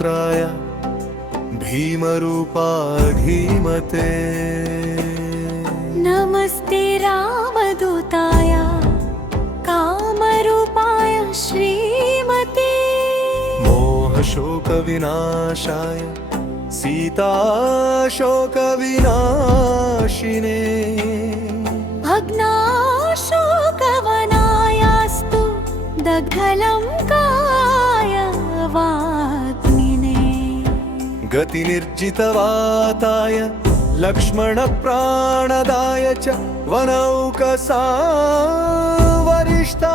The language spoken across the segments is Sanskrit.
वायुपुत्राय भीमरूपाय धीमते। नमस्ते रामदूताय कामरूपाय श्रीमते। मोहशोकविनाशाय सीताशोकविनाशिने। भग्नाशोकवनायास्तु दग्धलङ्काय वाग्मिने। गतिनिर्जितवाताय लक्ष्मणप्राणदाय च वनौकसा वरिष्ठावशिने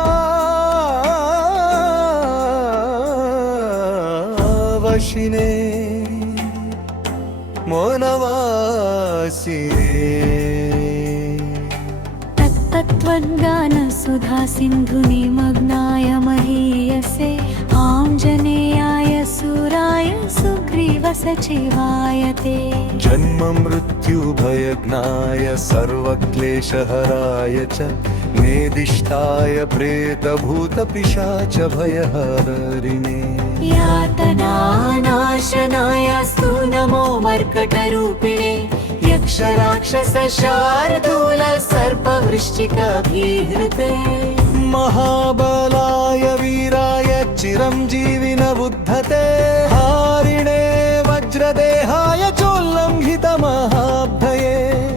मोनवासिने। तत्तत्त्वज्ञानसुधा सिन्धुनिमग्नाय महीयसे। आञ्जनेयाय सुराय सुग्रीवसचिवाय ते। जन्म मृत्यु भयज्ञाय सर्वक्लेशहराय च नेदिष्टाय प्रेतभूतपिशाच भयहरिणे। यातनानाशनायास्तु नमो मर्कटरूपिणे। यक्षराक्षसशार्दूल सर्पवृश्चिकाभिहृते। महाबलाय वीराय चिरञ्जीविन बुद्धते। हारिणे वज्रदेहाय चोल्लङ्घितमहाब्धये।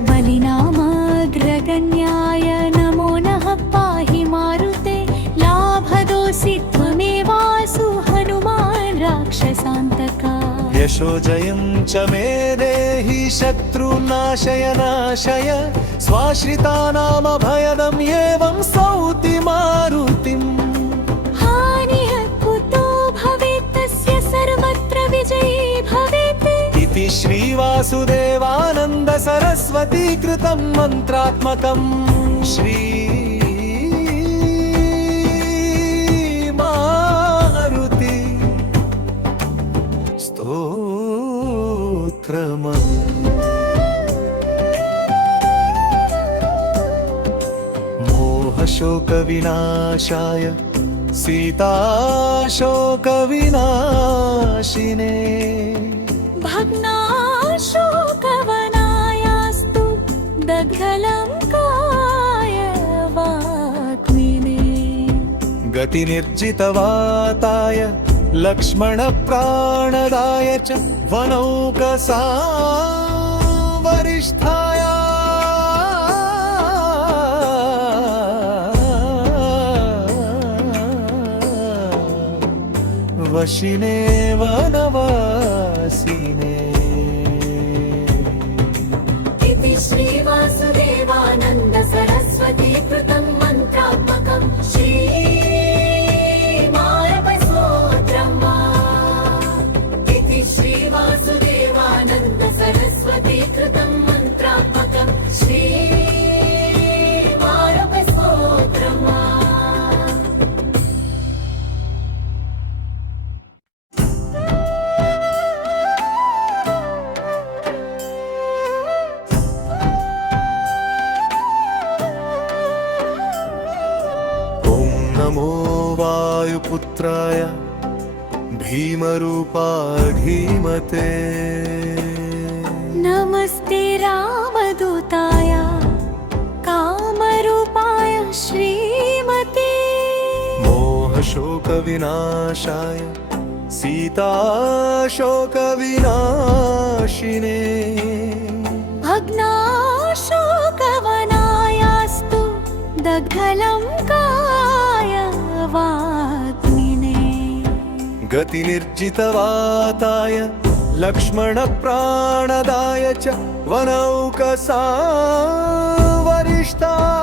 बलिनामग्रगण्याय नमो नः पाहि मारुते। लाभदोऽसि त्वमेवासु हनुमान् राक्षसान्तका। यशोजयं च मे देहि शत्रुनाशय नाशय। स्वाश्रितानामभयदम् एवं स्तौति मारुतिम्। हानिः कुतो भवेत् तस्य सर्वत्र विजयी भवेत्। इति श्रीवासुदेवानन्द सरस्वती कृतं मन्त्रात्मकम् श्री मारुति स्तोत्रम्। मोहशोकविनाशाय सीताशोकविनाशिने। भग्नाशोकवनायास्तु दग्धलङ्काय वाग्मिने। गतिनिर्जितवाताय लक्ष्मणप्राणदाय च वनौकसा वरिष्ठाय वशिने वनवासिने। इति श्रीवासुदेवानन्द सरस्वती कृतं मन्त्रात्मकं श्रीमारपस्तोत्रम्। इति श्रीवासुदेवानन्द सरस्वती कृतं मन्त्रात्मकं श्रीमारपस्तोत्रम्। नमो वायुपुत्राय भीमरूपाय धीमते। नमस्ते रामदूताय कामरूपाय श्रीमते। मोहशोकविनाशाय सीताशोकविनाशिने। भग्नाशोकवनायास्तु दग्धलङ्काय वाग्मिने। गतिनिर्जितवाताय लक्ष्मणप्राणदाय च वनौकसा वरिष्ठावशिने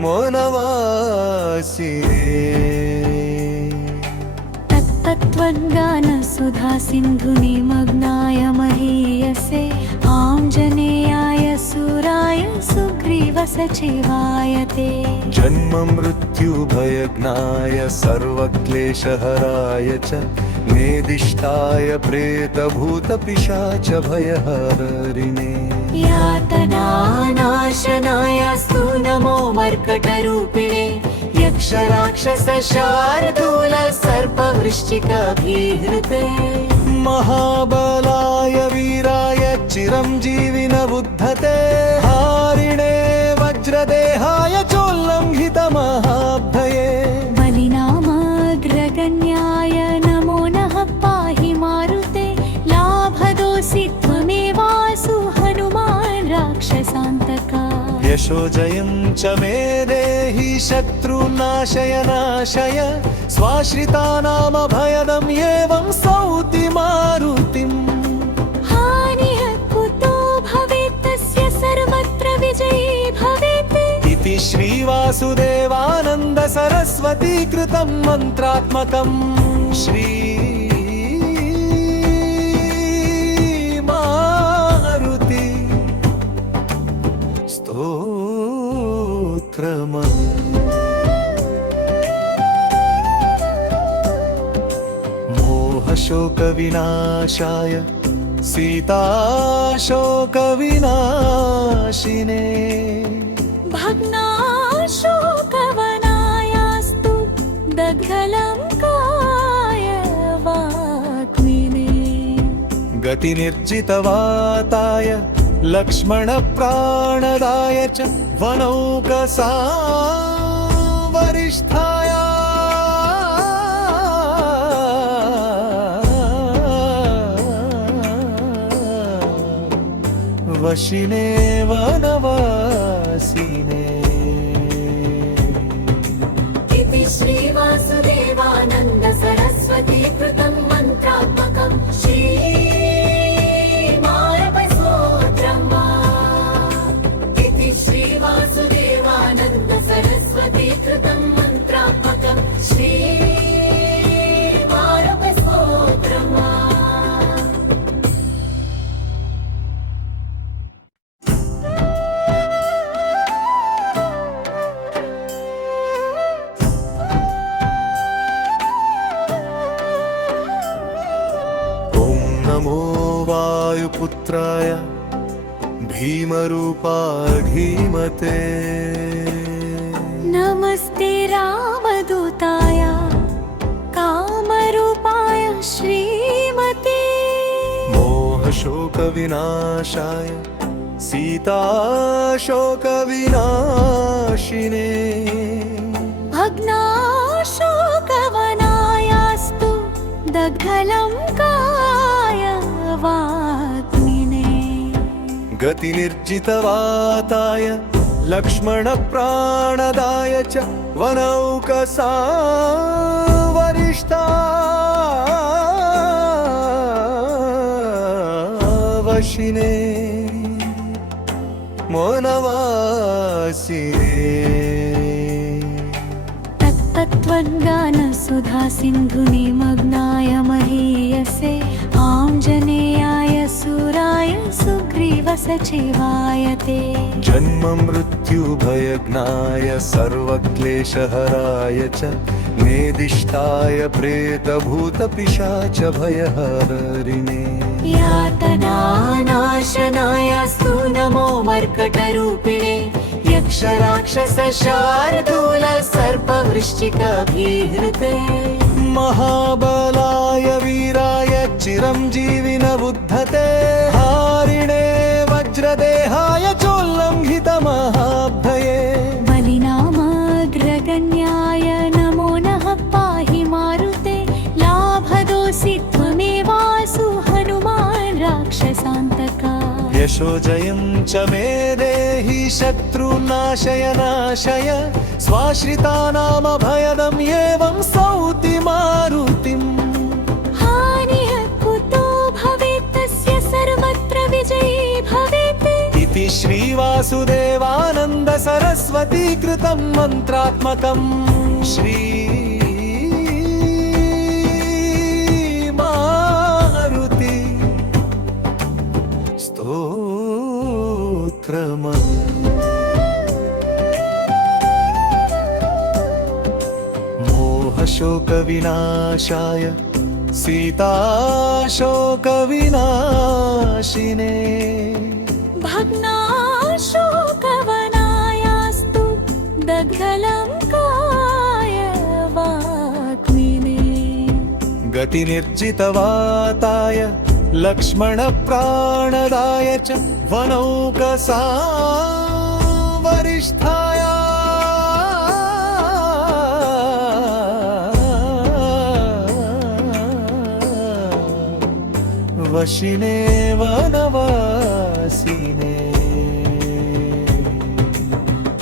मोनवासिने। तत्तत्त्वज्ञानसुधा सिन्धुनिमग्नाय महीयसे। आञ्जनेयाय सुराय सुग्रीवसचिवाय सुग्रीवसचिवाय ते जन्म मृत्युभयज्ञाय सर्वक्लेशहराय च नेदिष्टाय प्रेतभूतपिशाच भयहरिणे यातनानाशनायास्तु नमो मर्कटरूपिणे यक्षराक्षसशार्दूल सर्पवृश्चिकाभिहृते महाबलाय वीराय चिरञ्जीविन बुद्धते हारिणे वज्रदेहाय चोल्लङ्घितमहाब्धये बलिनामग्रगण्याय नमो नः पाहि मारुते लाभदोऽसि त्वमेवासु हनुमान् राक्षसान्तका यशोजयं च मे देहि शत्रुनाशय नाशय स्वाश्रितानामभयदम् एवं स्तौति मारुतिम् हानिः कुतो भवेत् तस्य सर्वत्र विजयी भवेत् इति श्रीवासुदेवानन्द सरस्वती कृतं मन्त्रात्मकम् श्री मारुति स्तोत्रम् मोहशोकविनाशाय सीताशोकविनाशिने भग्नाशोकवनायास्तु दग्धलङ्काय वाग्मिने गतिनिर्जितवाताय लक्ष्मणप्राणदाय च वनौकसा वरिष्ठाय वशिने वनवासिने इति श्रीवासुदेवानन्द सरस्वती कृतं मन्त्रात्मकं श्रीमारपस्तोत्रम् इति श्रीवासुदेवानन्द सरस्वती कृतं मन्त्रात्मकं श्रीमारपस्तोत्रम् नमो वायुपुत्राय भीमरूपाय धीमते नमस्ते रामदूताय कामरूपाय श्रीमते मोहशोकविनाशाय सीताशोकविनाशिने भग्नाशोकवनायास्तु दग्धलङ्काय वाग्मिने गतिनिर्जितवाताय लक्ष्मणप्राणदाय च वनौकसा वरिष्ठा वशिने मनवासिने तत्तत्त्वज्ञानसुधा सिन्धुनिमग्नाय महीयसे आञ्जनेयाय सुराय सुग्रीवसचिवाय ते जन्म मृत्युभयज्ञाय सर्वक्लेशहराय च नेदिष्टाय प्रेतभूतपिशाच भयहरिणे यातनानाशनायास्तु नमो मर्कटरूपिणे यक्षराक्षसशार्दूल सर्पवृश्चिकाभिहृते महाबलाय वीराय चिरञ्जीविन बुद्धते हारिणे वज्रदेहाय चोल्लङ्घितमहाब्धये बलिनामग्रगण्याय नमो नः पाहि मारुते लाभदोऽसि त्वमेवासु हनुमान् राक्षसान्तका यशोजयं च मे देहि शत्रुनाशय नाशय स्वाश्रितानामभयदम् एवं स्तौति मारुतिम् हानिः कुतो भवेत् तस्य सर्वत्र विजयी भवेत् इति श्रीवासुदेवानन्द सरस्वती कृतं मन्त्रात्मकम् श्री मारुति स्तोत्रम् मोहशोकविनाशाय सीताशोकविनाशिने भग्नाशोकवनायास्तु दग्धलङ्काय वाग्मिने गतिनिर्जितवाताय लक्ष्मणप्राणदाय च वनौकसा वरिष्ठाय वशिने वनवासिने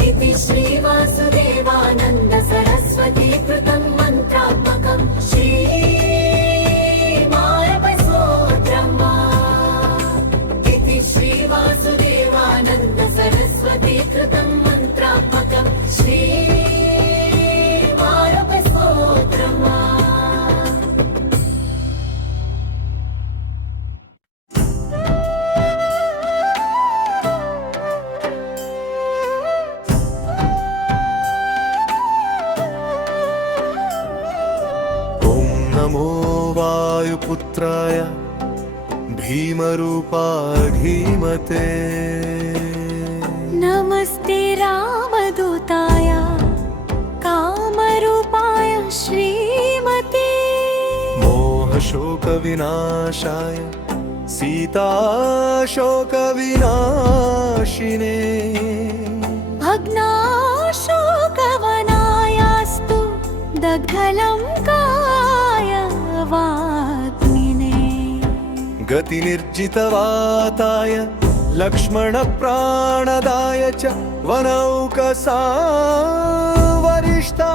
इति श्रीवासुदेवानन्द सरस्वती कृतं मन्त्रात्मकं श्रीमायपस्तोत्रम् इति श्रीवासुदेवानन्द सरस्वती कृतं मन्त्रात्मकं श्रीमायपस्तोत्रम् नमो वायुपुत्राय भीमरूपाय धीमते नमस्ते रामदूताय कामरूपाय श्रीमते मोहशोकविनाशाय सीताशोकविनाशिने भग्नाशोकवनायास्तु दग्धलङ्काय वाग्मिने गतिनिर्जितवाताय लक्ष्मणप्राणदाय च वनौकसा वरिष्ठा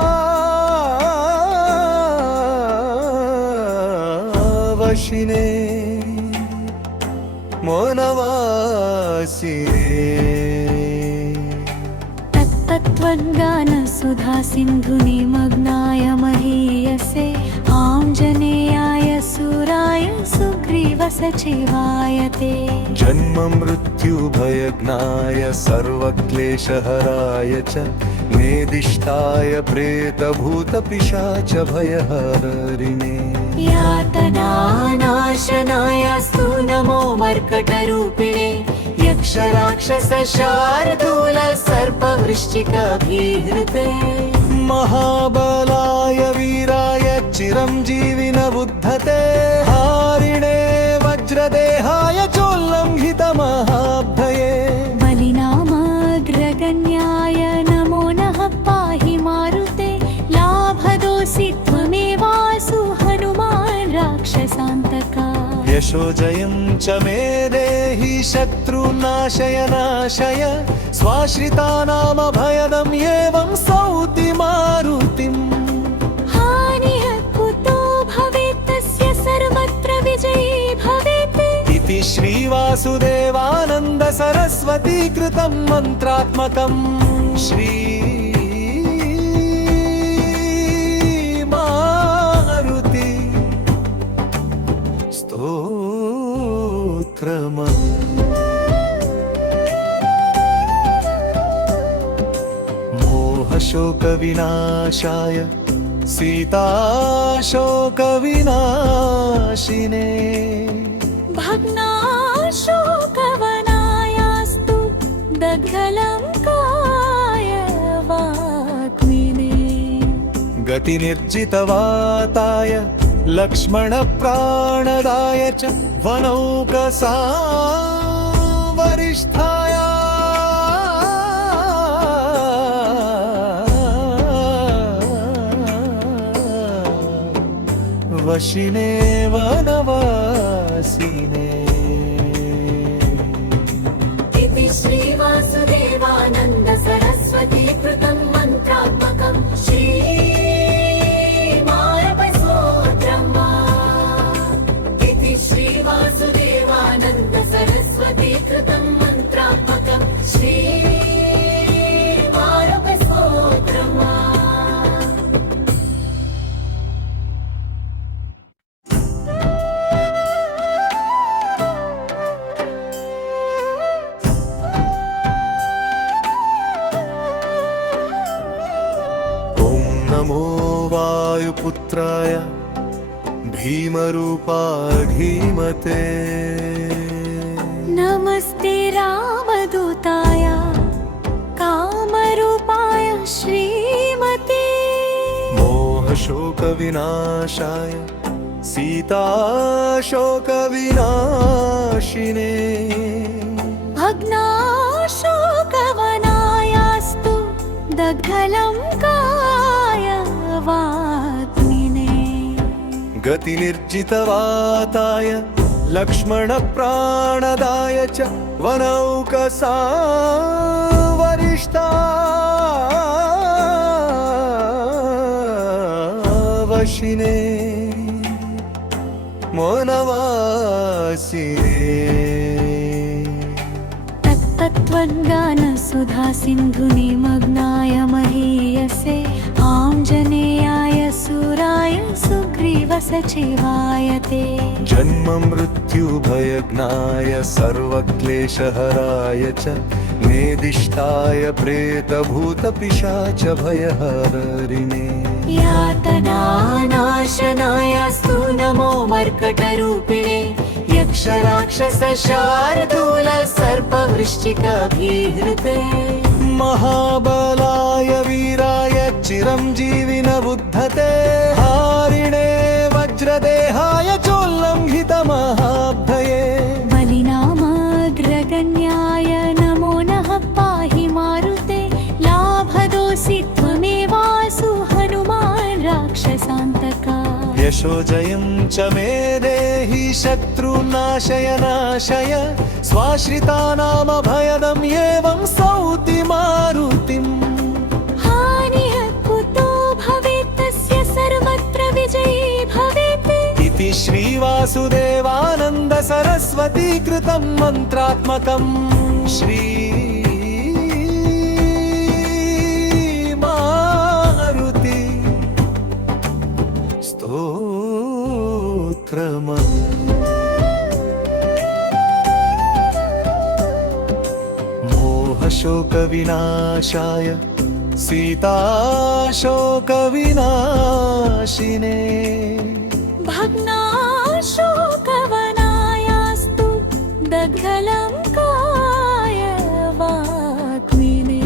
वशिने वनवासिने तत्तत्त्वज्ञानसुधा सिन्धुनिमग्नाय महीयसे आञ्जनेयाय सुराय सुग्रीवसचिवाय ते जन्म मृत्युभयज्ञाय सर्वक्लेशहराय च नेदिष्टाय प्रेतभूतपिशाच भयहरिणे यातनानाशनायास्तु नमो मर्कटरूपिणे यक्षराक्षसशार्दूल सर्पवृश्चिकभीहृते महाबलाय वीराय चिरञ्जीविन बुद्धते हारिणे वज्रदेहाय चोल्लङ्घितमहाभये बलिनामग्रगण्याय नमो नः पाहि मारुते लाभदोऽसि त्वमेवासु हनुमान् राक्षसान्तका यशो जयं च मे देहि शत्रुनाशय नाशय स्वाश्रितानामभयदम् एवं स्तौति मारुतिम् हानिः कुतो भवेत् तस्य सर्वत्र विजयी भवेत् इति श्रीवासुदेवानन्द सरस्वती कृतं मन्त्रात्मकम् श्रीमारुति स्तोत्रम् मोहशोकविनाशाय सीताशोकविनाशिने भग्नाशोकवनायास्तु दग्धलङ्काय वाग्मिने गतिनिर्जितवाताय लक्ष्मणप्राणदाय च वनौकसा वरिष्ठाय वशिने वनवासिने इति श्रीवासुदेवानन्द सरस्वती कृतं मन्त्रात्मकं श्रीमायपस्तोत्रम् इति श्रीवासुदेवानन्द सरस्वती कृतं मन्त्रात्मकं श्रीमायपस्तोत्रम् वायुपुत्राय भीमरूपाय धीमते नमस्ते रामदूताय कामरूपाय श्रीमते मोहशोकविनाशाय सीताशोकविनाशिने भग्नाशोकवनायास्तु दग्धलङ्काय वाग्मिने गतिनिर्जितवाताय लक्ष्मणप्राणदाय च वनौकसा वरिष्ठावशिने मोनवासिने तत्तत्त्वज्ञानसुधा सिन्धुनिमग्नाय महीयसे आञ्जनेयाय सुराय सुग्रीवसचिवाय ते जन्म मृत्यु भयज्ञाय सर्वक्लेशहराय च नेदिष्टाय प्रेतभूतपिशाच भयहरिणे यातनानाशनायास्तु नमो मर्कटरूपिणे यक्षराक्षसशार्दूल सर्पवृश्चिकाभिहृते महाबलाय वीराय चिरञ्जीविन बुद्धते हारिणे वज्रदेहाय चोल्लङ्घितमहाब्धये बलिनामग्रगण्याय नमो नः पाहि मारुते लाभदोऽसि त्वमेवासु हनुमान् राक्षसान्तका यशोजयं च मे देहि शत्रुनाशय नाशय स्वाश्रितानामभयदं एवं स्तौति मारुतिम् हानिः कुतो भवेत् तस्य सर्वत्र विजयी भवेत् इति श्रीवासुदेवानन्द सरस्वती कृतं मन्त्रात्मकम् श्री मारुति स्तोत्रम् मोहशोकविनाशाय सीताशोकविनाशिने भग्नाशोकवनायास्तु दग्धलङ्काय वाग्मिने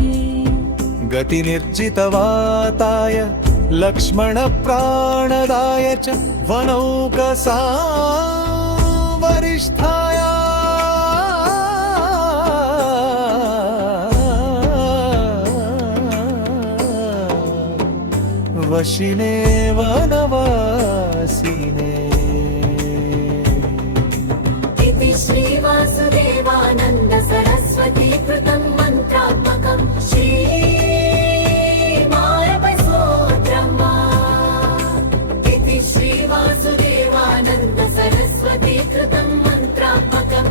गतिनिर्जितवाताय लक्ष्मणप्राणदाय च वनौकसा वरिष्ठाय वशिने वनवासिने इति श्रीवासुदेवानन्द सरस्वती कृतं मन्त्रात्मकं श्रीमारपस्तोत्रम् इति श्रीवासुदेवानन्द सरस्वती कृतं मन्त्रात्मकं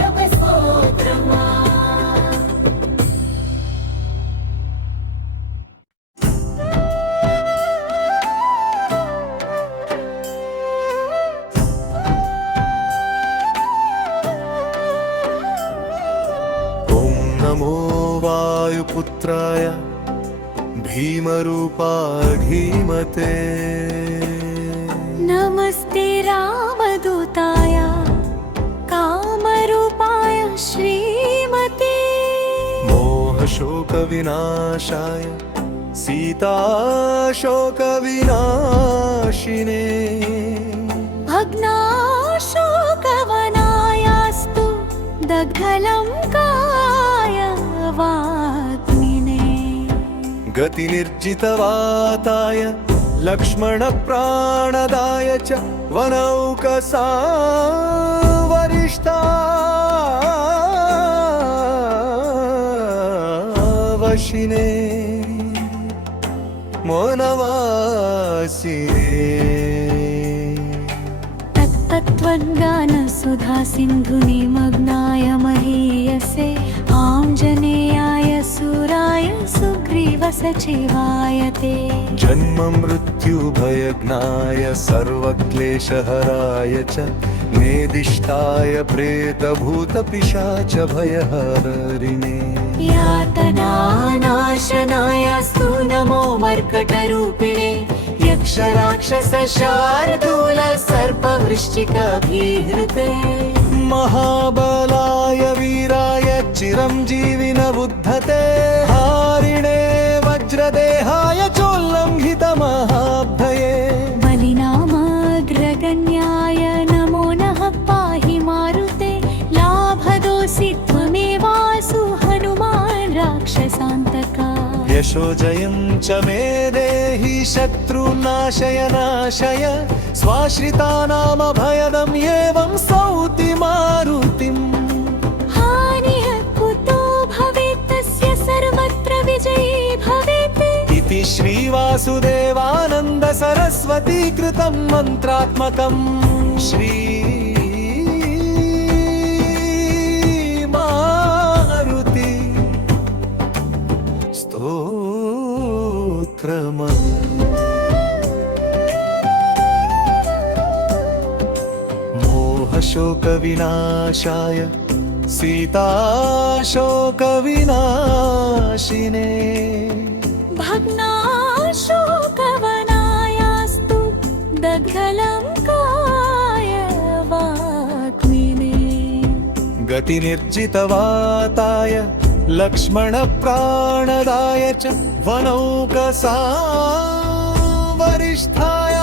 श्रीमारपस्तोत्रम् नमो वायुपुत्राय भीमरूपाय धीमते नमस्ते रामदूताय कामरूपाय श्रीमते मोहशोकविनाशाय सीताशोकविनाशिने भग्नाशोकवनायास्तु दग्धलङ्काय वाग्मिने गतिनिर्जितवाताय लक्ष्मणप्राणदाय च वनौकसा वरिष्ठावशिने मोनवासिने तत्तत्त्वज्ञानसुधा सिन्धुनिमग्नाय महीयसे आञ्जनेयाय सुराय सुग्रीवसचिवाय ते जन्म मृत्यु भयज्ञाय सर्वक्लेशहराय च नेदिष्टाय प्रेतभूतपिशाच भयहरिणे यातनानाशनायास्तु नमो मर्कटरूपिणे यक्षराक्षसशार्दूल सर्पवृश्चिकाभिहृते महाबलाय वीराय चिरञ्जीविन बुद्धते हारिणे वज्रदेहाय चोल्लङ्घितमहाब्धये बलिनामग्रगण्याय नमो नः पाहि मारुते लाभदोऽसि त्वमेवासु हनुमान् राक्षसान्तका यशोजयं च मे देहि शत्रुनाशय नाशय स्वाश्रितानामभयदम् एवं स्तौति मारुतिम् हानिः कुतो भवेत् तस्य सर्वत्र विजयी भवेत् इति श्रीवासुदेवानन्द सरस्वती कृतं मन्त्रात्मकम् श्री मारुति स्तोत्रम् मोहशोकविनाशाय सीताशोकविनाशिने भग्नाशोकवनायास्तु दग्धलङ्काय वाग्मिने गतिनिर्जितवाताय लक्ष्मणप्राणदाय च वनौकसा वरिष्ठाय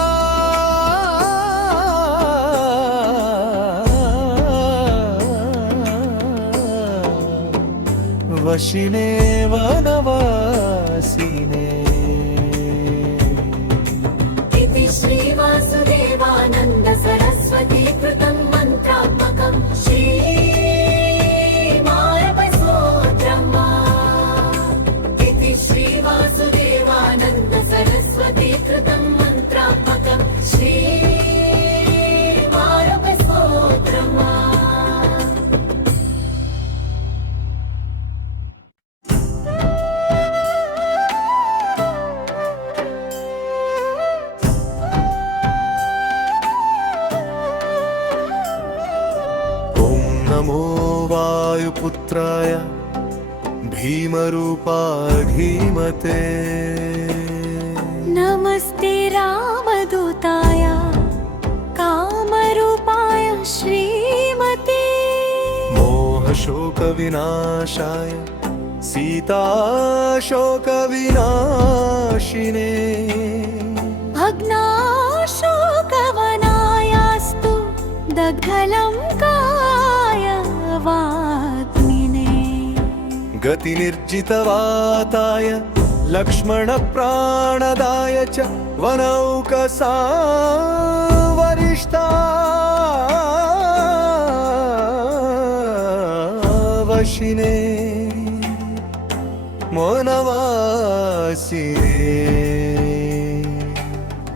वशिने वनवासिने इति श्रीवासुदेवानन्द सरस्वती कृतं मन्त्रात्मकं श्रीमारपस्तोत्रम् इति श्रीवासुदेवानन्द सरस्वती कृतं मन्त्रात्मकं श्रीमारपस्तोत्रम् नमो वायुपुत्राय भीमरूपाय धीमते नमस्ते रामदूताय कामरूपाय श्रीमते मोहशोकविनाशाय सीताशोकविनाशिने भग्नाशोकवनायास्तु दग्धलङ्काय वाग्मिने गतिनिर्जितवाताय लक्ष्मणप्राणदाय च वनौकसा वरिष्ठावशिने वनवासिने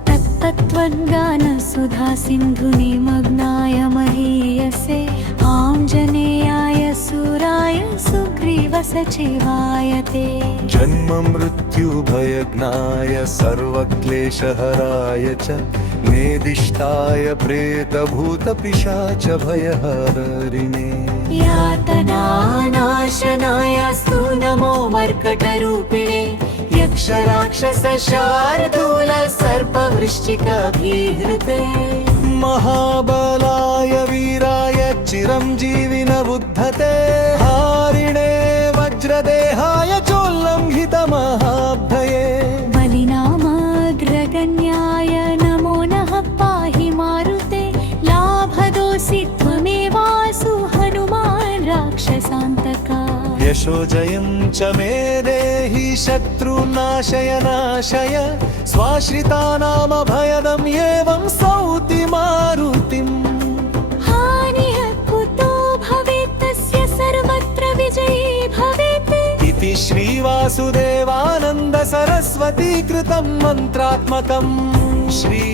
तत्तत्त्वज्ञानसुधा सिन्धुनिमग्नाय महीयसे आञ्जनेयाय सुराय सुग्रीवसचिवाय ते जन्म मृत्युभयज्ञाय सर्वक्लेशहराय च नेदिष्टाय प्रेतभूतपिशाच भयहरिणे यातनानाशनायास्तु नमो मर्कटरूपिणे यक्षराक्षसशार्दूल सर्पवृश्चिकाभिहृते महाबलाय वीराय चिरञ्जीविन बुद्धते हारिणे वज्रदेहाय चोल्लङ्घितमहाब्धये बलिनामग्रगण्याय नमो नः पाहि मारुते लाभदोऽसि त्वमेवासु हनुमान् राक्षसान्तका यशोजयं च मे देहि शत्रुनाशय नाशय स्वाश्रितानामभयदम् एवं स्तौति मारुतिम् हानिः कुतो भवेत् तस्य सर्वत्र विजयी भवेत् इति श्रीवासुदेवानन्द सरस्वती कृतं मन्त्रात्मकम् श्री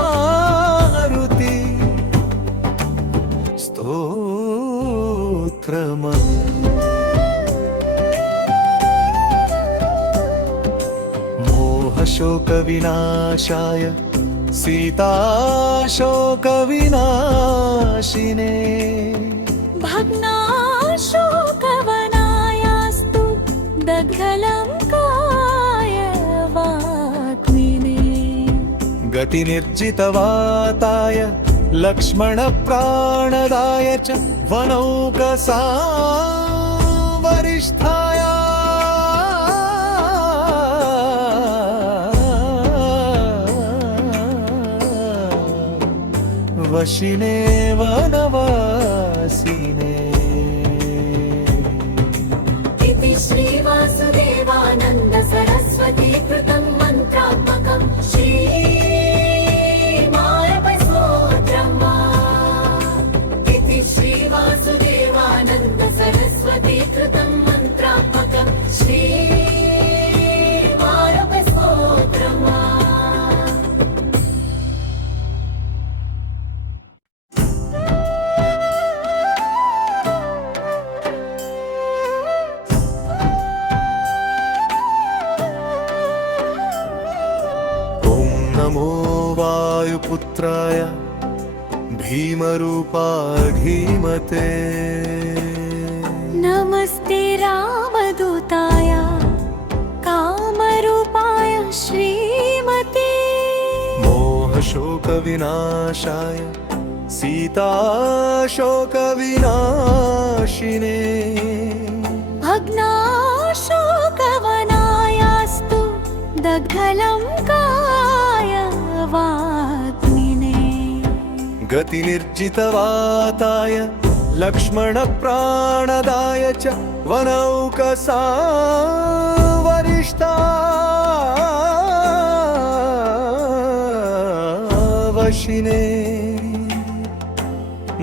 मारुति स्तोत्रम् मोहशोकविनाशाय सीताशोकविनाशिने भग्नाशोकवनायास्तु दग्धलङ्काय वाग्मिने गतिनिर्जितवाताय लक्ष्मणप्राणदाय च वनौकसा वरिष्ठाय वशिने वनवासिने इति श्रीवासुदेवानन्द सरस्वती कृतं मन्त्रात्मकं श्रीमारपस्तोत्रम् इति श्रीवासुदेवानन्द सरस्वती कृतं मन्त्रात्मकं श्रीमारपस्तोत्रम् नमो वायुपुत्राय भीमरूपाय धीमते नमस्ते रामदूताय कामरूपाय श्रीमते मोहशोकविनाशाय सीताशोकविनाशिने भग्नाशोकवनायास्तु दग्धलङ्काय वाग्मिने गतिनिर्जितवाताय लक्ष्मणप्राणदाय च वनौकसा वरिष्ठा वशिने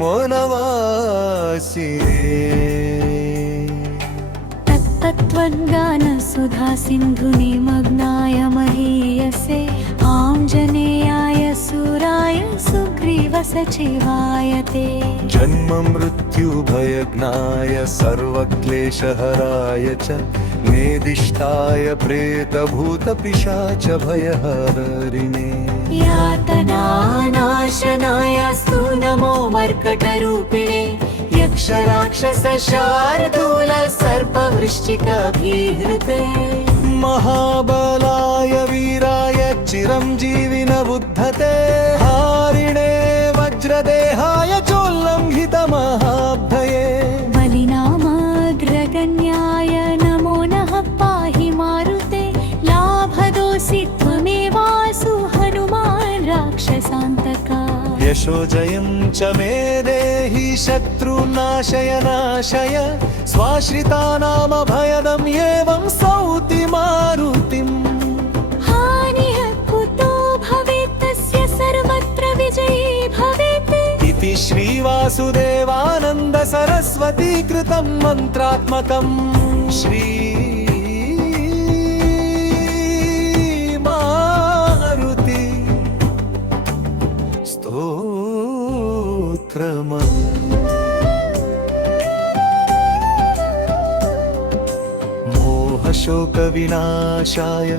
वनवासिने तत्तत्त्वज्ञानसुधा सिन्धुनिमग्नाय महीयसे आञ्जनेयाय सुराय सुग्रीवसचिवाय ते जन्म मृत्युभयज्ञाय सर्वक्लेशहराय च नेदिष्टाय प्रेतभूतपिशाच भयहरिणे यातनानाशनायास्तु नमो मर्कटरूपिणे यक्षराक्षसशार्दूल सर्पवृश्चिकाभिहृते महाबलाय वीराय चिरञ्जीविन बुद्धते हारिणे वज्रदेहाय चोल्लङ्घितमहाब्धये बलिनामग्रगण्याय नमो नः पाहि मारुते लाभदोऽसि त्वमेवासु हनुमान् राक्षसान्तका यशो जयं च मे देहि शत्रुनाशय नाशय स्वाश्रितानामभयदम् एवं स्तौति मारुतिम् हानिः कुतो भवेत् तस्य सर्वत्र विजयी भवेत् इति श्रीवासुदेवानन्द सरस्वती कृतं मन्त्रात्मकं श्रीमारुति स्तोत्रम् मोहशोकविनाशाय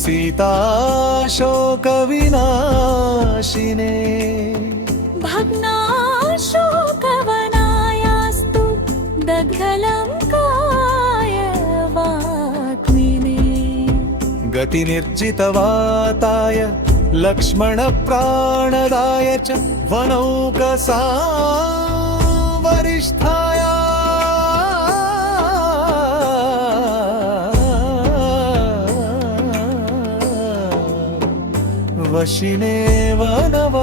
सीताशोकविनाशिने भग्नाशोकवनायास्तु दग्धलङ्काय वाग्मिने गतिनिर्जितवाताय लक्ष्मणप्राणदाय च वनौकसा वरिष्ठाय वशिने वनवासिने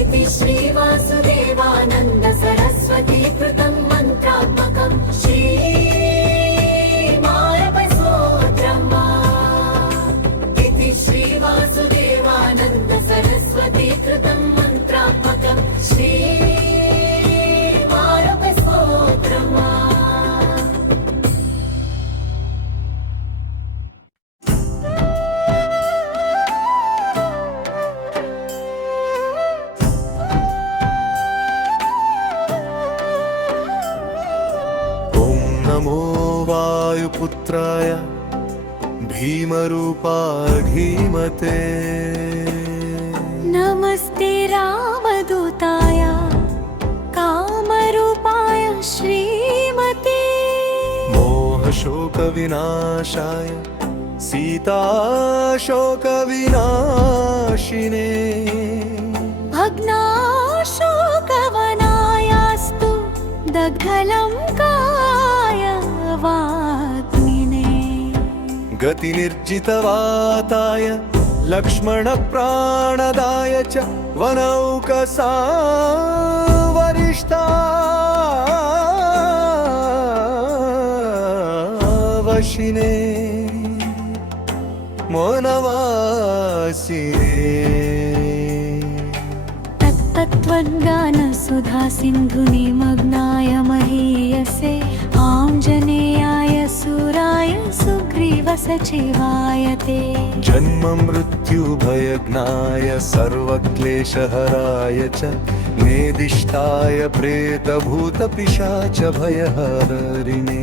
इति श्रीवासुदेवानन्द सरस्वती कृतं मन्त्रात्मकं श्रीमारपस्तोत्रम् इति श्रीवासुदेवानन्द सरस्वती कृतं मन्त्रात्मकं श्रीमारपस्तोत्रम् नमो वायुपुत्राय भीमरूपाय धीमते नमस्ते राम रामदूताय कामरूपाय श्रीमते मोहशोकविनाशाय सीताशोकविनाशिने भग्नाशोकवनायास्तु दग्धलङ्काय वाग्मिने गतिनिर्जितवाताय लक्ष्मणप्राणदाय च वनौकसा वरिष्ठा वशिने मोनवासिने तत्तत्त्वज्ञानसुधा सिन्धुनिमग्नाय महीयसे आञ्जनेयाय सुराय सुग्रीवसचिवाय ते जन्म मृत्युभयज्ञाय सर्वक्लेशहराय च नेदिष्टाय प्रेतभूतपिशाच भयहरिणे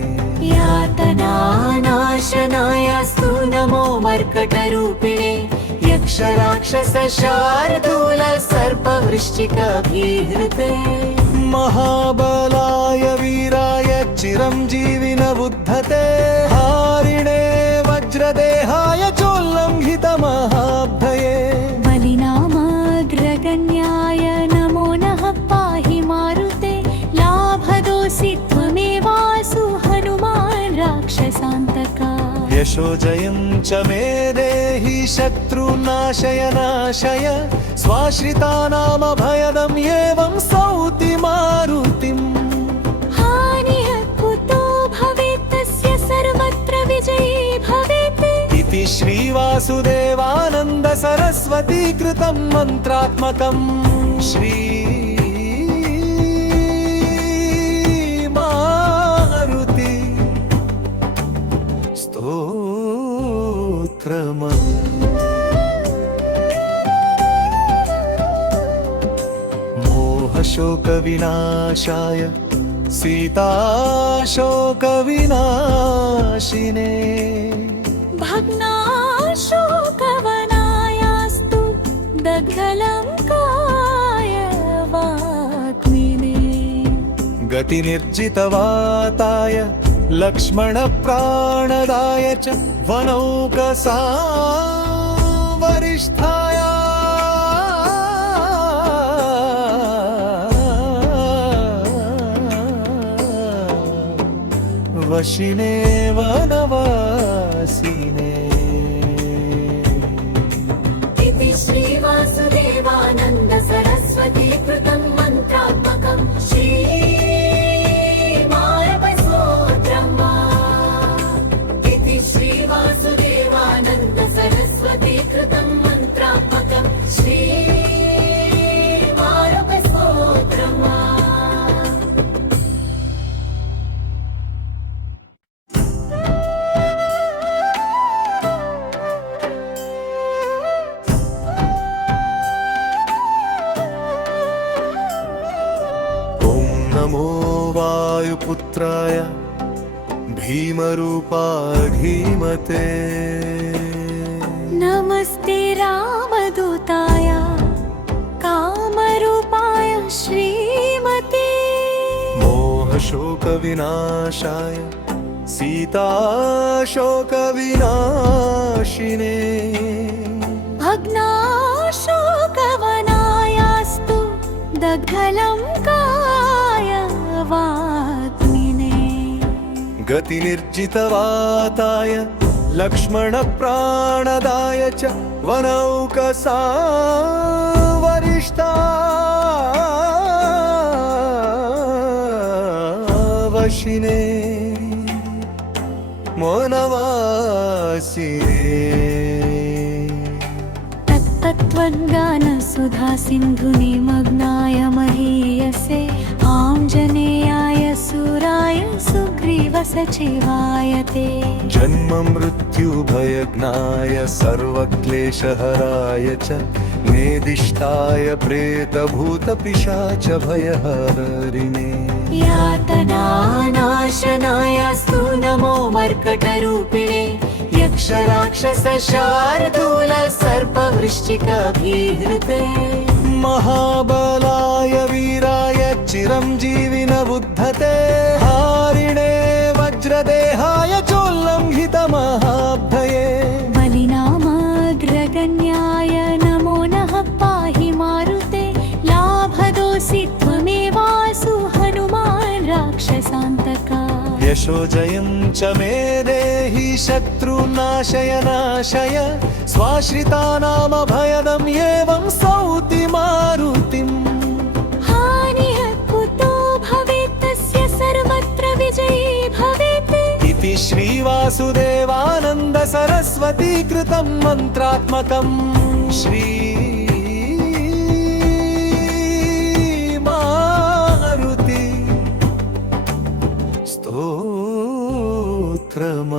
यातनानाशनाय स्तु नमो मर्कटरूपिणे यक्षराक्षसशार्दूल सर्पवृश्चिकभीहृते महाबलाय वीराय चिरञ्जीविन बुद्धते हारिणे वज्रदेहाय चोल्लङ्घितमहाब्धये बलिनामग्रगण्याय नमो नः पाहि मारुते लाभदोऽसि त्वमेवासु हनुमान् राक्षसान्तका यशोजयं च मे देहि शत्रुनाशय नाशय स्वाश्रितानामभयदं एवं स्तौति मारुतिम् हानिः कुतो भवेत् तस्य सर्वत्र विजयी भवेत् इति श्रीवासुदेवानन्द सरस्वती कृतं मन्त्रात्मकं श्री मारुति स्तोत्रम् मोहशोकविनाशाय सीताशोकविनाशिने भग्नाशोकवनायास्तु दग्धलङ्काय वाग्मिने गतिनिर्जितवाताय लक्ष्मणप्राणदाय च वनौकसा वरिष्ठाय वशिने वनवासिने इति श्रीवासुदेवानन्द सरस्वती कृतं मन्त्रात्मकं श्रीमारपस्तोत्रम् इति श्रीवासुदेवानन्द सरस्वती कृतं मन्त्रात्मकं श्रीमारपस्तोत्रम् नमो वायुपुत्राय भीमरूपाय धीमते नमस्ते रामदूताय कामरूपाय श्रीमते मोहशोकविनाशाय सीताशोकविनाशिने भग्नाशोकवनायास्तु दग्धलङ्काय वाग्मिने गतिनिर्जितवाताय लक्ष्मणप्राणदाय च वनौकसा वरिष्ठा वशिने मोनवासिने तत्तत्त्वज्ञानसुधा सिन्धुनिमग्नाय महीयसे आञ्जनेयाय सुराय सुग्रीवसचिवाय ते जन्म मृत्युभयज्ञाय सर्वक्लेशहराय च नेदिष्टाय प्रेतभूतपिशाच भयहरिणे यातनानाशनाय स्तु नमो मर्कटरूपिणे यक्षराक्षसशार्दूल सर्पवृश्चिकभीहृते महाबलाय वीराय चिरञ्जीविन बुद्धते हारिणे वज्रदेहाय चोल्लङ्घितमहाब्धये बलिनामग्रगण्याय नमो नः पाहि मारुते लाभदोऽसि त्वमेवासु हनुमान् राक्षसान्तका यशो जयं च मे देहि शत्रुनाशय नाशय स्वाश्रितानामभयदम् एवं स्तौति मारुतिम् हानिः कुतो भवेत् तस्य सर्वत्र विजयी भवेत् इति श्रीवासुदेवानन्द सरस्वती कृतं मन्त्रात्मकम् श्री मारुति स्तोत्रम्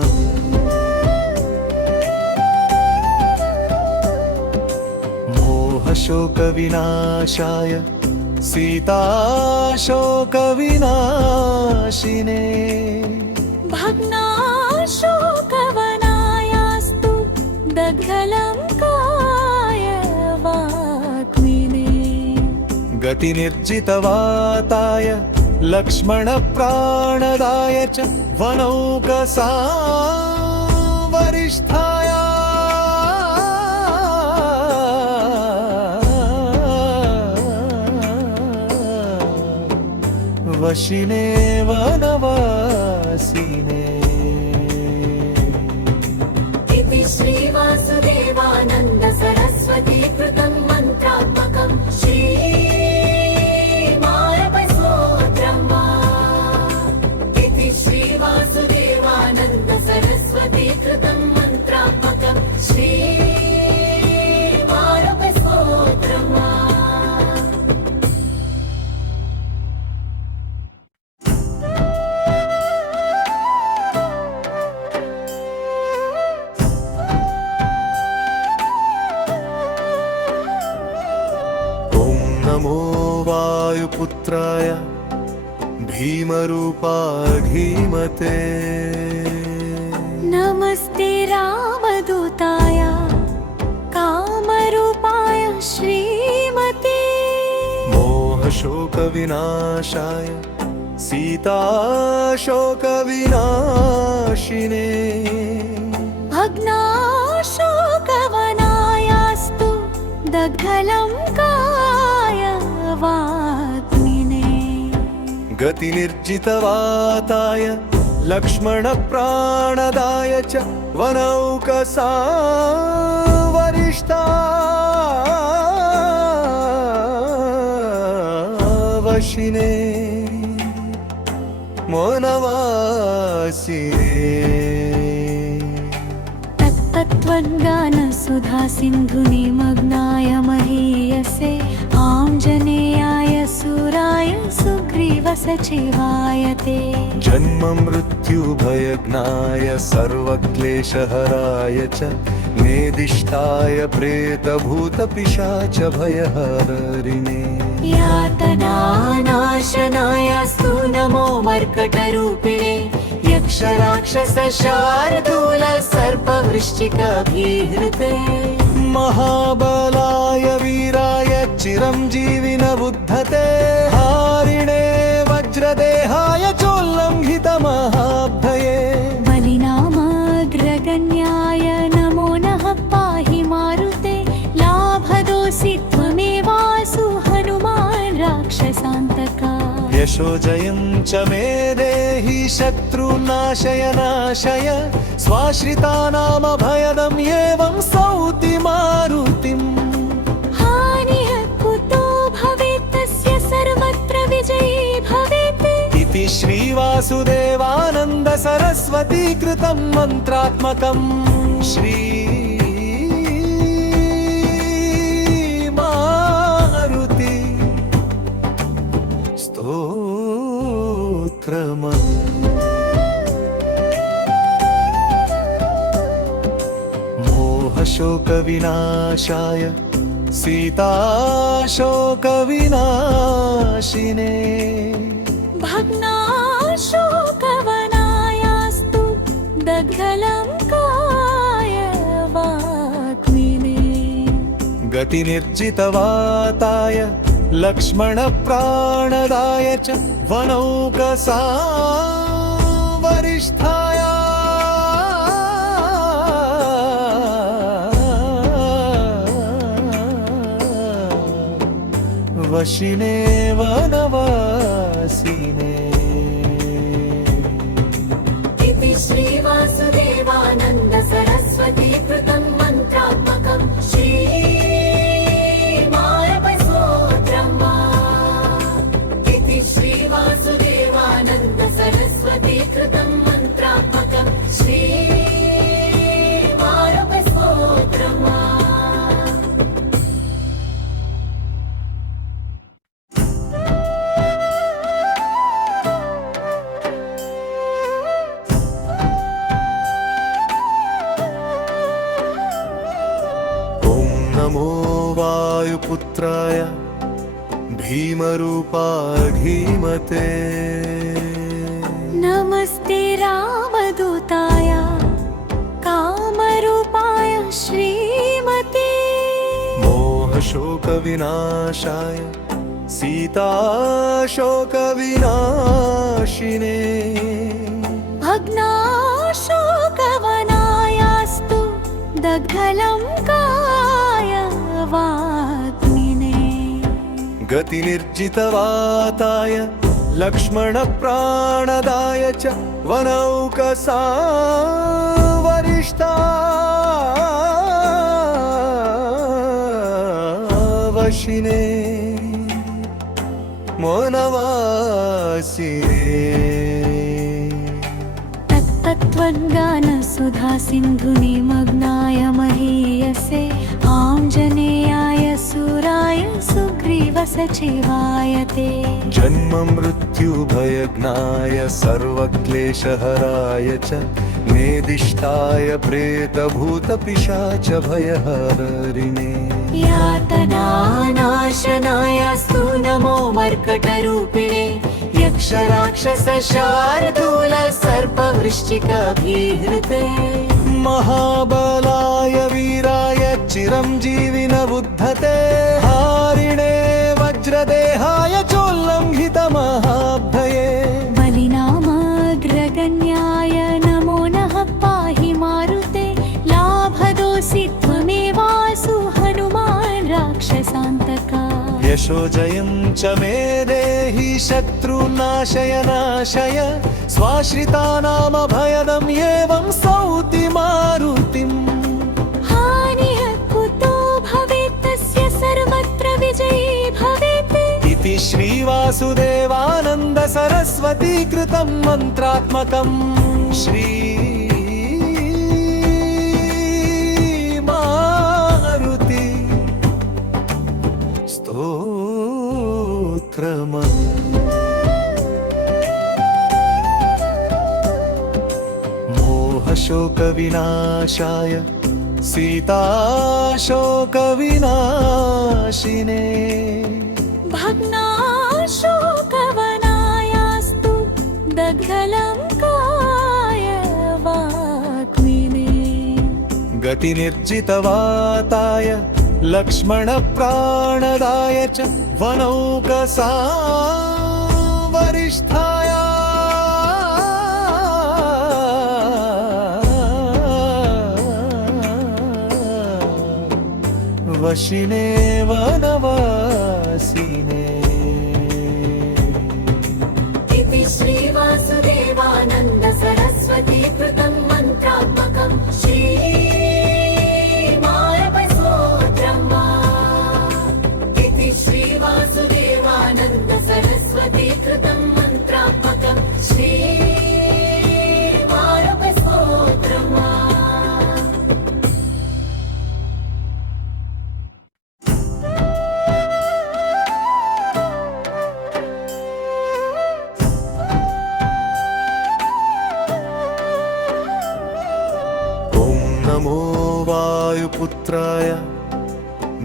मोहशोकविनाशाय सीताशोकविनाशिने भग्नाशोकवनायास्तु दग्धलङ्काय वाग्मिने गतिनिर्जितवाताय लक्ष्मणप्राणदाय च वनौकसावरिष्ठाय वशिने वनवासिने इति श्रीवासुदेवानन्द सरस्वती कृतं मन्त्रात्मकं श्रीमारपस्तोत्रम् इति श्रीवासुदेवानन्द सरस्वती कृतं मन्त्रात्मकं श्रीमारपस्तोत्रम् नमो वायुपुत्राय भीमरूपाय धीमते नमस्ते रामदूताय कामरूपाय श्रीमते मोहशोकविनाशाय सीताशोकविनाशिने भग्नाशोकवनायास्तु दग्धलङ्काय वाग्मिने गतिनिर्जितवाताय लक्ष्मणप्राणदाय च वनौकसावरिष्ठावशिने वनवासिने तत्तत्त्वज्ञानसुधा सिन्धुनिमग्नाय महीयसे आञ्जनेयाय सुराय सुग्रीवसचिवाय ते जन्म मृत्युभयज्ञाय सर्वक्लेशहराय च नेदिष्टाय प्रेतभूतपिशाचभयहरिणे यातनानाशनाय स्तु नमो मर्कटरूपिणे यक्षराक्षसशार्दूल सर्पवृश्चिकभीहृते महाबलाय वीराय चिरञ्जीविन बुद्धते हारिणे वज्रदेहाय चोल्लङ्घितमहाब्धये बलिनामग्रगण्याय नमो नः पाहि मारुते लाभदोऽसि त्वमेवासु हनुमान् राक्षसान्तका यशो जयं च मे देहि शत्रुनाशय नाशय स्वाश्रितानामभयदम् एवं स्तौति मारुतिम् हानिः कुतो भवेत् तस्य सर्वत्र विजयी भवेत् इति श्रीवासुदेवानन्द सरस्वती कृतं मन्त्रात्मकम् श्री मारुति स्तोत्रम् मोहशोकविनाशाय सीताशोकविनाशिने भग्नाशोकवनायास्तु दग्धलङ्काय वाग्मिने गतिनिर्जितवाताय लक्ष्मणप्राणदाय च वनौकसा वरिष्ठाय वशिने वनवासिने। इति श्रीवासुदेवानन्द सरस्वती कृतं मन्त्रात्मकं श्रीमायपस्तोत्रम्। इति श्रीवासुदेवानन्द सरस्वती कृतं मन्त्रात्मकं श्रीमायपस्तोत्रम्। नमो वायुपुत्राय भीमरूपाय धीमते। नमस्ते रामदूताय कामरूपाय श्रीमते। मोहशोकविनाशाय सीताशोकविनाशिने। भग्नाशोकवनायास्तु दग्धलङ्काय वाग्मिने। गतिनिर्जितवाताय लक्ष्मणप्राणदाय च वनौकसा वरिष्ठावशिने वनवासिने। तत्तत्त्वज्ञानसुधा सिन्धुनिमग्नाय महीयसे आञ्जनेयाय सुराय सुग्रीवसचिवाय ते। जन्म मृत्युभयज्ञाय सर्वक्लेशहराय च नेदिष्टाय प्रेतभूतपिशाच भयहरिणे। यातनानाशनायास्तु नमो मर्कटरूपिणे। यक्षराक्षसशार्दूल सर्पवृश्चिकभीहृते। महाबलाय वीराय चिरञ्जीविन बुद्धते। हारिणे वज्रदेहाय चोल्लङ्घितमहाब्धये। बलिनामग्रगण्याय नमो नः पाहि मारुते। लाभदोऽसि त्वमेवासु हनुमान् राक्षसान्तका। यशोजयं च मे देहि शत्रुनाशय नाशय। स्वाश्रितानामभयदं एवं स्तौति मारुतिम्। हानिः कुतो भवेत् तस्य सर्वत्र विजयी भवेत्। इति श्रीवासुदेवानन्द सरस्वती कृतं मन्त्रात्मकं श्रीमारुति स्तोत्रम्। मोहशोकविनाशाय सीताशोकविनाशिने। भग्नाशोकवनायास्तु दग्धलङ्काय वाग्मिने। गतिनिर्जितवाताय लक्ष्मणप्राणदाय च वनौकसा वरिष्ठाय वशिने वनवासिने। इति श्रीवासुदेवानन्द सरस्वती कृतं मन्त्रात्मकं श्रीमायपस्तोत्रम्। इति श्रीवासुदेवानन्द सरस्वती कृतं मन्त्रात्मकं श्रीमायपस्तोत्रम्। नमो वायुपुत्राय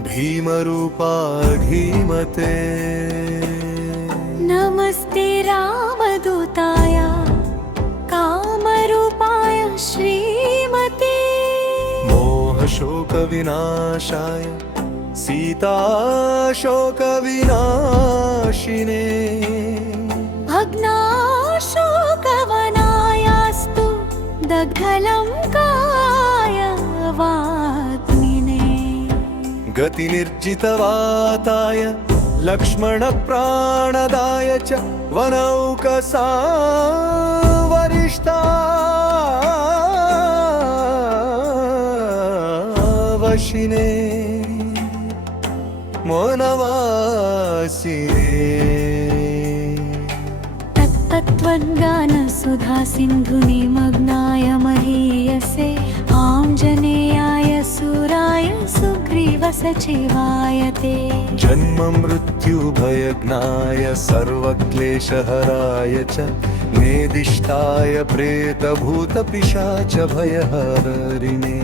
भीमरूपाय धीमते। नमस्ते रामदूताय कामरूपाय श्रीमते। मोहशोकविनाशाय सीताशोकविनाशिने भग्नाशोकवनायास्तु दग्धलङ्काय वाग्मिने गतिनिर्जितवाताय लक्ष्मणप्राणदाय च वनौकसा वरिष्ठा वशिने मोनवासिने तत्तत्त्वज्ञानसुधा सिन्धुनिमग्नाय महीयसे आञ्जनेयाय सुराय सुग्रीवसचिवाय ते जन्म मृत्युभयज्ञाय सर्वक्लेशहराय च नेदिष्टाय प्रेतभूतपिशाच भयहरिणे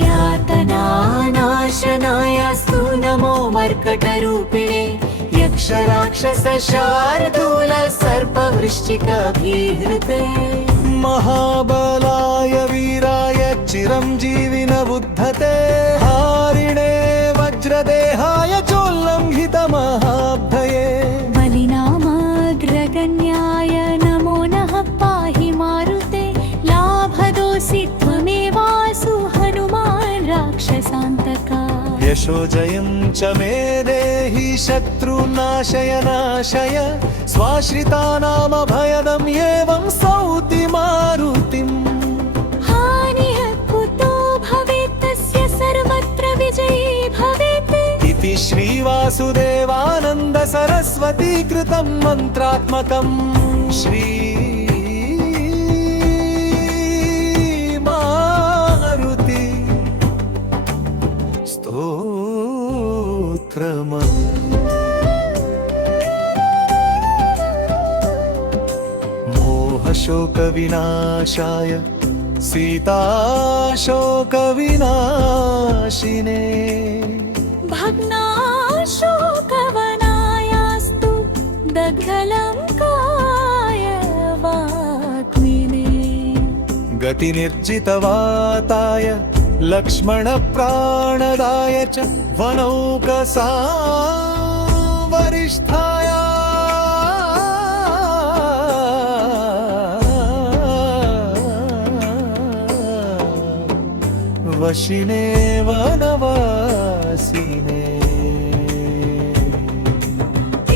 यातनानाशनायास्तु नमो मर्कटरूपिणे यक्षराक्षसशार्दूल सर्पवृश्चिकभीहृते महाबलाय वीराय चिरञ्जीविन बुद्धते हारिणे वज्रदेहाय चोल्लङ्घितमहाब्धये बलिनामग्रगण्याय नमो नः पाहि मारुते लाभदोऽसि त्वमेवासु हनुमान् राक्षसान्तका यशोजयं च मे देहि शत्रुनाशय नाशय स्वाश्रितानामभयदं एवं स्तौति मारुतिम् हानिः कुतो भवेत् तस्य सर्वत्र विजयी भवेत् इति श्रीवासुदेवानन्द सरस्वती कृतं मन्त्रात्मकं श्री मारुति स्तोत्रम् मोहशोकविनाशाय सीताशोकविनाशिने भग्नाशोकवनायास्तु दग्धलङ्काय वाग्मिने गतिनिर्जितवाताय लक्ष्मणप्राणदाय च वनौकसा वरिष्ठाय वशिने वनवासिने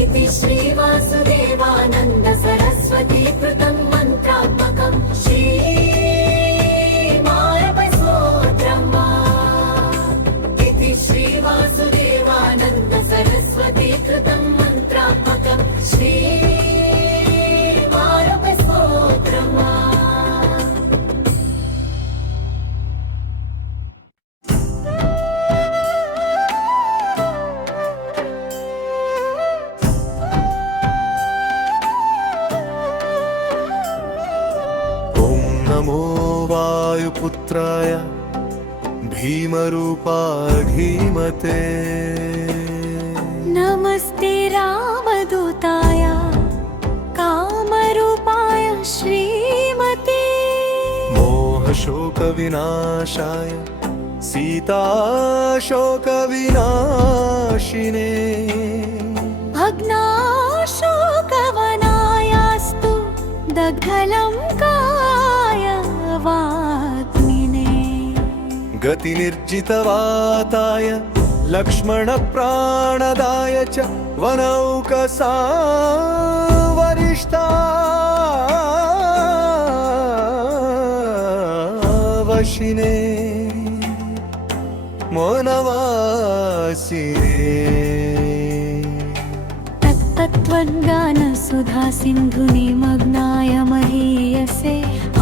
इति श्रीवासुदेवानन्द सरस्वती कृतं मन्त्रात्मकं श्रीमारपस्तोत्रम् इति श्रीवासुदेवानन्द सरस्वती कृतं मन्त्रात्मकं श्रीमारपस्तोत्रम् नमो वायुपुत्राय भीमरूपाधीमते नमस्ते रामदूताय कामरूपाय श्रीमते मोहशोकविनाशाय सीताशोकविनाशिने भग्नाशोकवनायास्तु दग्धलङ्काय वाग्मिने गतिनिर्जितवाताय लक्ष्मणप्राणदाय च वनौकसा वरिष्ठा वशिने मोनवासिने तत्तत्त्वज्ञानसुधा सिन्धुनिमग्नाय महीयसे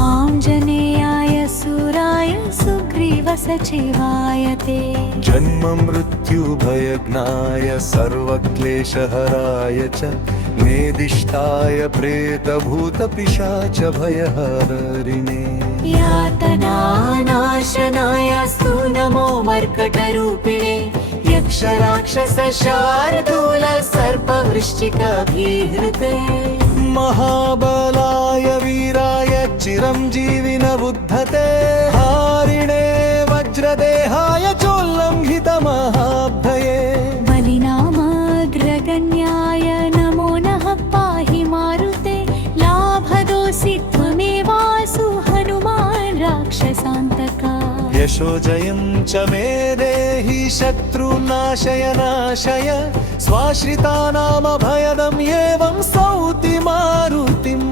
आञ्जनेयाय सुराय सुग्रीवसचिवाय ते जन्म मृत्युभयज्ञाय सर्वक्लेशहराय च नेदिष्टाय प्रेतभूतपिशाच भयहरिणे यातनानाशनायास्तु नमो मर्कटरूपिणे यक्षराक्षसशार्दूल सर्पवृश्चिकभीहृते महाबलाय वीराय चिरञ्जीविन बुद्धते हारिणे वज्रदेहाय चोल्लङ्घितमहाब्धये राक्षसान्तका यशोजयं च मे देहि शत्रुनाशय नाशय स्वाश्रितानामभयदम् एवं स्तौति मारुतिम्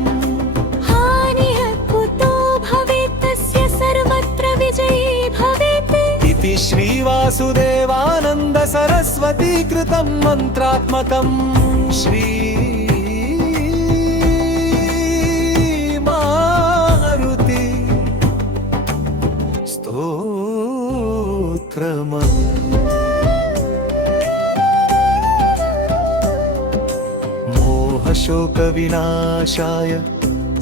हानिः कुतो भवेत् तस्य सर्वत्र विजयी भवेत् इति श्रीवासुदेवानन्द सरस्वती कृतं मन्त्रात्मकम् श्री मारुति स्तोत्रम् मोहशोकविनाशाय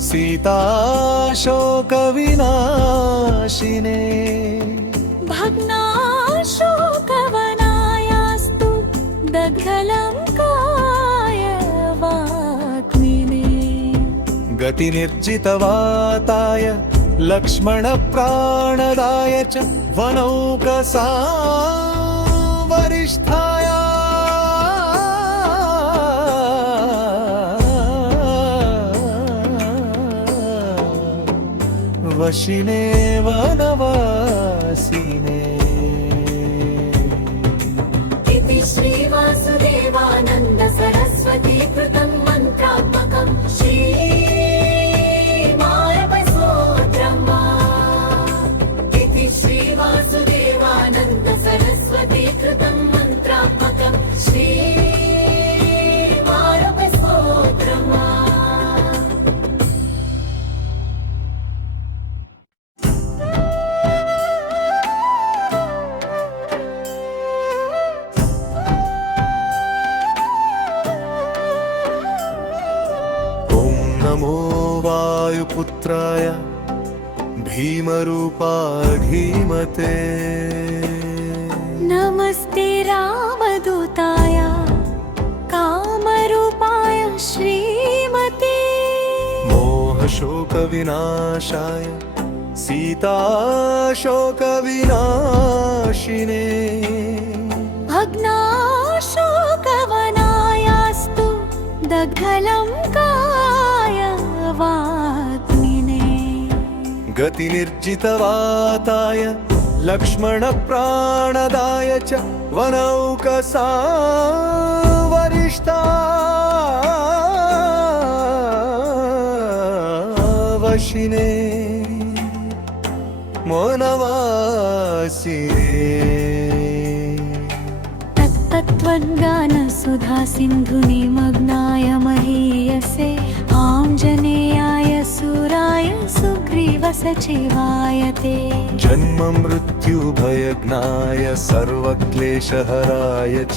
सीताशोकविनाशिने भग्नाशोकवनायास्तु दग्धलङ्काय वाग्मिने गतिनिर्जितवाताय लक्ष्मणप्राणदाय च वनौकसावरिष्ठाय वशिने वनवासिने इति श्रीवासुदेवानन्द सरस्वती कृतं मन्त्रात्मकं श्रीमायपस्तोत्रम् इति श्रीवासुदेवानन्द सरस्वती कृतं मन्त्रात्मकं श्रीमायपस्तोत्रम् नमो वायुपुत्राय भीमरूपाय धीमते नमस्ते रामदूताय कामरूपाय श्रीमते मोहशोकविनाशाय सीताशोकविनाशिने भग्नाशोकवनायास्तु दग्धलङ्काय वाग्मिने गतिनिर्जितवाताय लक्ष्मणप्राणदाय च वनौकसावरिष्ठावशिने वनवासिने तत्तत्त्वज्ञानसुधा सिन्धुनिमग्नाय महीयसे आञ्जनेयाय सुराय सुग्रीवसचिवाय ते जन्म मृत्यु भयज्ञाय सर्वक्लेशहराय च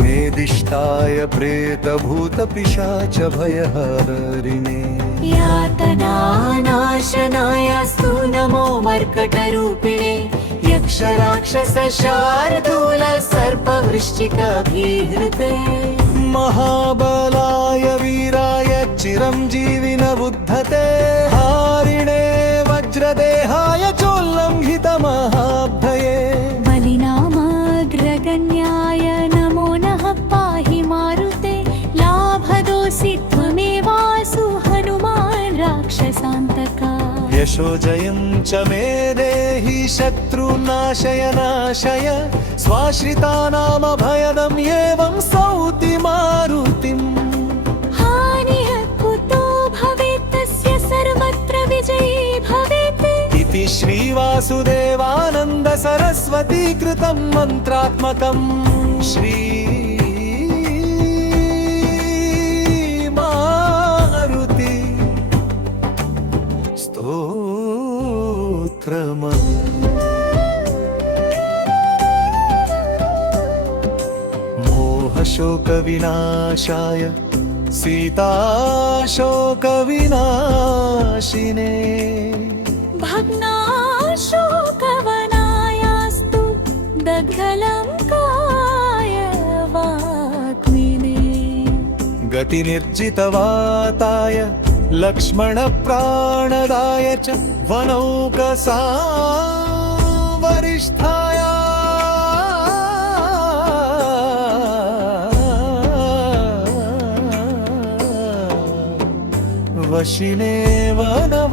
नेदिष्टाय प्रेतभूतपिशाच भयहरिणे यातनानाशनायास्तु नमो मर्कटरूपिणे यक्षराक्षसशार्दूल सर्पवृश्चिकभीहृते महाबलाय वीराय चिरञ्जीविन बुद्धते हारिणे वज्रदेहाय चोल्लङ्घितमहाब्धये बलिनामाग्रगण्याय नमो नः पाहि मारुते लाभदोऽसि त्वमेवासु हनुमान् राक्षसान्तका यशोजयं च मे देहि शत्रुनाशय नाशय स्वाश्रितानामभयदम् एवं स्तौति मारुतिम् हानिः कुतो भवेत् तस्य सर्वत्र विजयी भवेत् इति श्रीवासुदेवानन्द सरस्वती कृतं मन्त्रात्मकम् श्री मारुति स्तोत्रम् मोहशोकविनाशाय सीताशोकविनाशिने भग्नाशोकवनायास्तु दग्धलङ्काय वाग्मिने गतिनिर्जितवाताय लक्ष्मणप्राणदाय च वनौकसावरिष्ठाय वशिने वनवासिने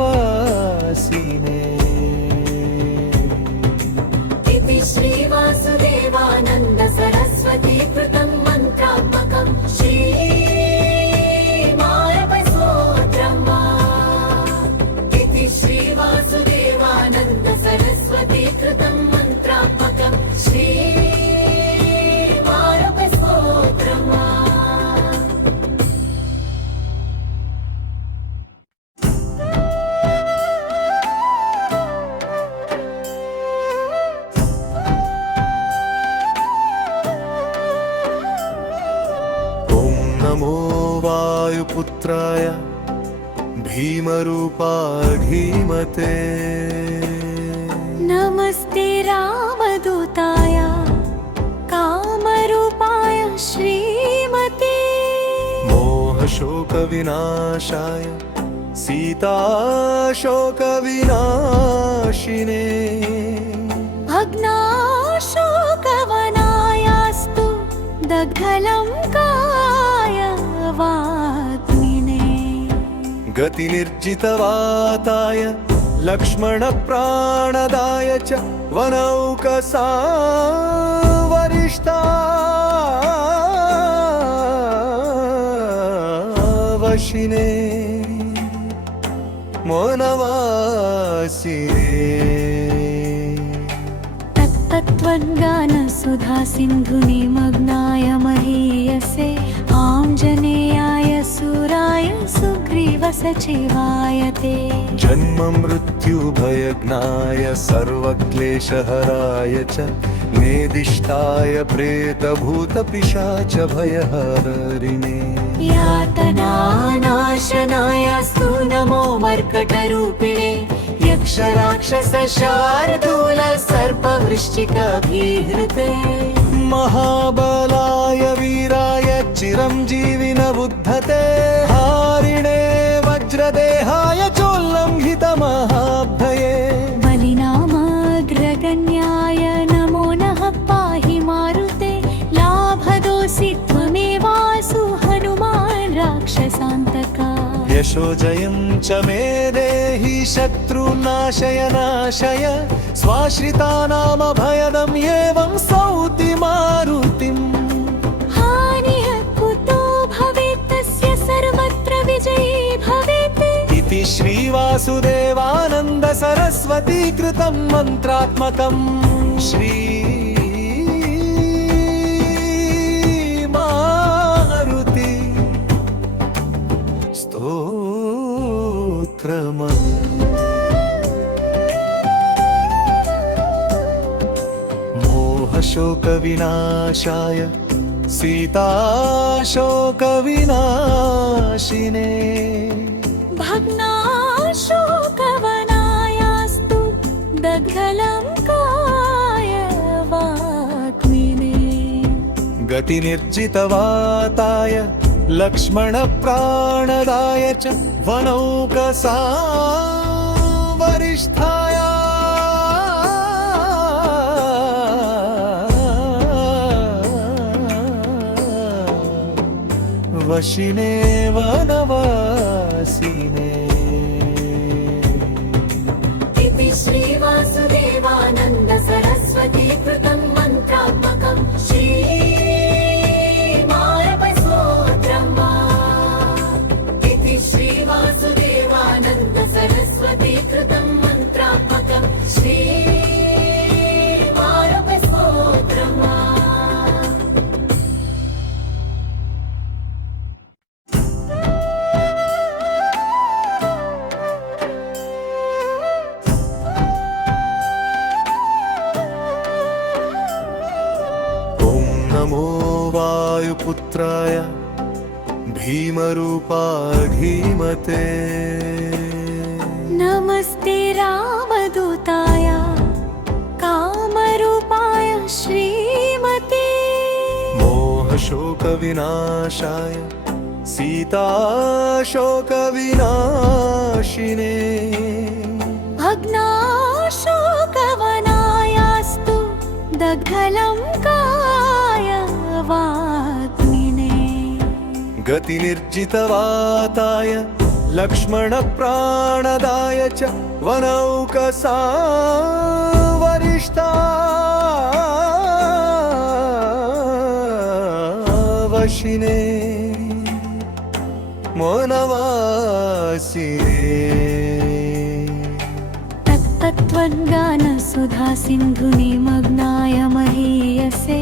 धीमते नमस्ते रामदूताय कामरूपाय श्रीमते मोहशोकविनाशाय सीताशोकविनाशिने भग्नाशोकवनायास्तु दग्धलङ्काय वाग्मिने गतिनिर्जितवाताय लक्ष्मणप्राणदाय च वनौकसावरिष्टावशिने मोनवासिने तत्तत्त्वज्ञानसुधा सिन्धुनिमग्नाय महीयसे आञ्जनेयाय सुराय सुग्रीवसचिवाय ते जन्म मृत्युभयज्ञाय सर्वक्लेशहराय च नेदिष्टाय प्रेतभूतपिशाचभयहरिणे यातनानाशनायास्तु नमो मर्कटरूपिणे यक्षराक्षसशार्दूल सर्पवृश्चिकभीहृते महाबलाय वीराय चिरञ्जीविन बुद्धते हारिणे वज्रदेहाय चोल्लङ्घितमहाब्धये बलिनामाग्रगण्याय नमो नः पाहि मारुते लाभदोऽसि त्वमेवासु हनुमान् राक्षसान्तका यशोजयं च मे देहि शत्रुनाशय नाशय स्वाश्रितानामभयदं एवं स्तौति मारुतिम् हानिः कुतो भवेत् तस्य सर्वत्र विजयी भवेत् इति श्रीवासुदेवानन्द सरस्वती कृतं मन्त्रात्मकं श्री मारुति स्तोत्रम् मोहशोकविनाशाय सीताशोकविनाशिने भग्नाशोकवनायास्तु दग्धलङ्काय वाग्मिने गतिनिर्जितवाताय लक्ष्मणप्राणदाय च वनौकसावरिष्ठाय वशिने वनवासिने इति श्रीवासुदेवानन्द सरस्वती कृतं मन्त्रात्मकं श्रीमारपस्तोत्रम् इति श्रीवासुदेवानन्द सरस्वती कृतं मन्त्रात्मकं श्रीमारपस्तोत्रम् नमो वायुपुत्राय भीमरूपाय धीमते नमस्ते रामदूताय कामरूपाय श्रीमते मोहशोकविनाशाय सीताशोकविनाशिने भग्नाशोकवनायास्तु दग्धलङ्काय वाग्मिने गतिनिर्जितवाताय लक्ष्मणप्राणदाय च वनौकसावरिष्टावशिने मोनवासिने तत्तत्त्वज्ञानसुधा सिन्धुनिमग्नाय महीयसे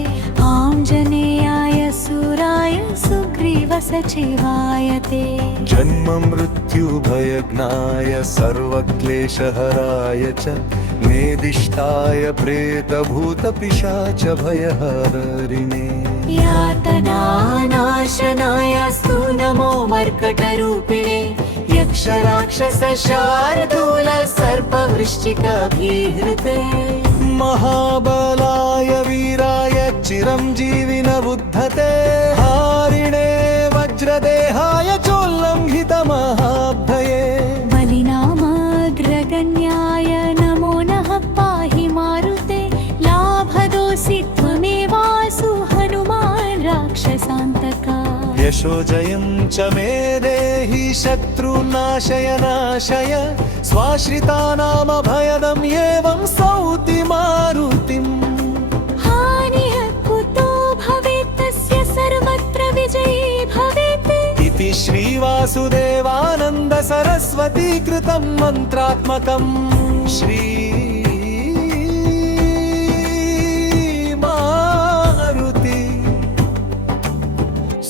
आञ्जनेयाय सुराय सुग्रीवसचिवाय ते जन्म मृत्युभयज्ञाय सर्वक्लेशहराय च नेदिष्टाय प्रेतभूतपिशाचभयहरिणे यातनानाशनायास्तु नमो मर्कटरूपिणे यक्ष राक्षस शार्दूल सर्पवृश्चिकभीहृते महाबलाय वीराय चिरञ्जीविन बुद्धते हारिणे वज्रदेहाय चोल्लङ्घितमहाब्धये बलिनामग्रगण्याय नमो नः पाहि मारुते लाभदोऽसि त्वमेवासु हनुमान् राक्षसान्तका यशो जयं च मे देहि शत्रुनाशय नाशय स्वाश्रितानामभयदम् एवं स्तौति मारुतिम् हानिः कुतो भवेत् तस्य सर्वत्र विजयी भवेत् इति श्रीवासुदेवानन्द सरस्वती कृतं मन्त्रात्मकम् श्री मारुति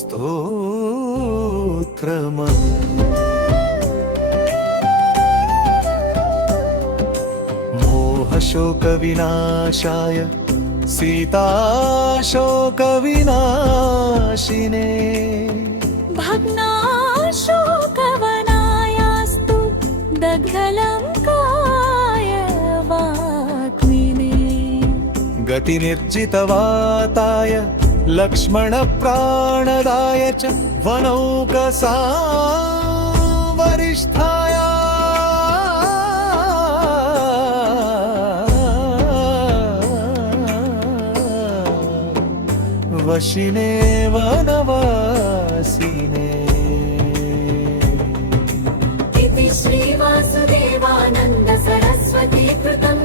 स्तोत्रम् मोहशोकविनाशाय सीताशोकविनाशिने भग्नाशोकवनायास्तु दग्धलङ्काय वाग्मिने गतिनिर्जितवाताय लक्ष्मणप्राणदाय च वनौकसावरिष्ठाय वशिने वनवासिने इति श्रीवासुदेवानन्द सरस्वती कृतं